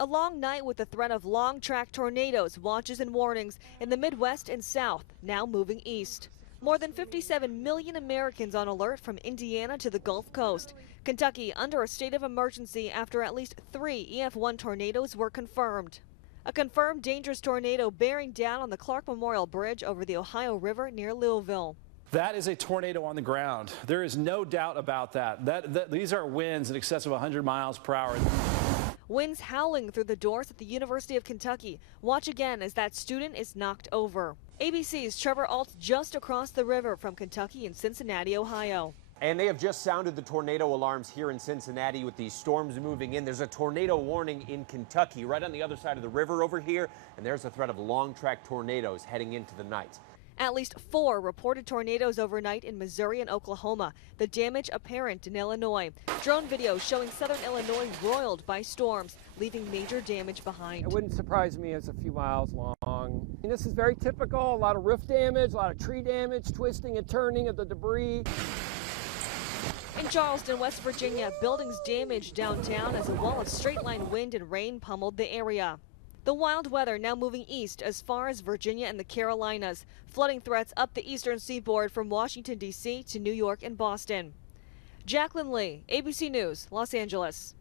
A long night with the threat of long-track tornadoes, watches and warnings in the Midwest and South, now moving east. More than 57 million Americans on alert from Indiana to the Gulf Coast. Kentucky under a state of emergency after at least 3 EF1 tornadoes were confirmed. A confirmed dangerous tornado bearing down on the Clark Memorial Bridge over the Ohio River near Louisville. That is a tornado on the ground. There is no doubt about that. These are winds in excess of 100 miles per hour. Winds howling through the doors at the University of Kentucky. Watch again as that student is knocked over. ABC's Trevor Alt just across the river from Kentucky in Cincinnati, Ohio. And they have just sounded the tornado alarms here in Cincinnati with these storms moving in. There's a tornado warning in Kentucky right on the other side of the river over here. And there's a threat of long-track tornadoes heading into the night. At least 4 reported tornadoes overnight in Missouri and Oklahoma. The damage apparent in Illinois. Drone video showing southern Illinois roiled by storms, leaving major damage behind. It wouldn't surprise me it's a few miles long. And this is very typical. A lot of roof damage, a lot of tree damage, twisting and turning of the debris. In Charleston, West Virginia, buildings damaged downtown as a wall of straight-line wind and rain pummeled the area. The wild weather now moving east as far as Virginia and the Carolinas. Flooding threats up the eastern seaboard from Washington, D.C. to New York and Boston. Jacqueline Lee, ABC News, Los Angeles.